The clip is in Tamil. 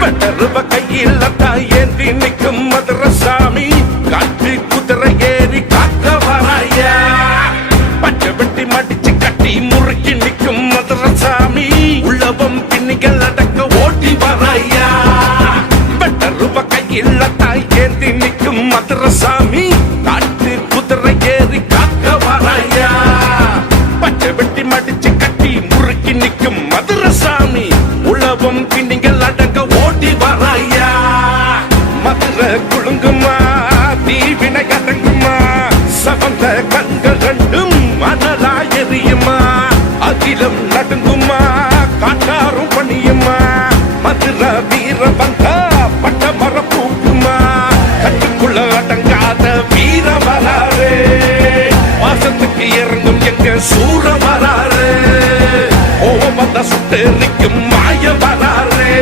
வெட்டருவ கையில் ஏந்தி நிற்கும் மதுரசாமி காற்று குதிரை ஏறி காக்க வராயா பச்சை வெட்டி மடிச்சு கட்டி முறுக்கி நிற்கும் மதுரசாமி உள்ளவம் பின்னிகள் அடக்க ஓட்டி வராயா வெட்டருவ கையில் ஏந்தி நிற்கும் மதுரசாமி காற்று குதிரை ஏறி காக்க வராயா பச்சை வெட்டி மடிச்சு கட்டி முறுக்கி நிற்கும் மதுரசாமி உழவும் பின்னிகள் அடங்க ஓட்டி வராயா மதுரை குழுங்குமா தீவினை அடங்குமா சவந்த கண்கள் ரெண்டும் அனலா எரியுமா அகிலம் நடுங்குமா காட்டாரும் பணியுமா மதுரை வீர வந்தா பட்ட மர பூக்குமா கட்டுக்குள்ள அடங்காத வீர வராரே வாசத்துக்கு இறங்கும் எங்க சூர வராரே ஓவம் வந்த சுட்டு நிற்கும் மாய வராரே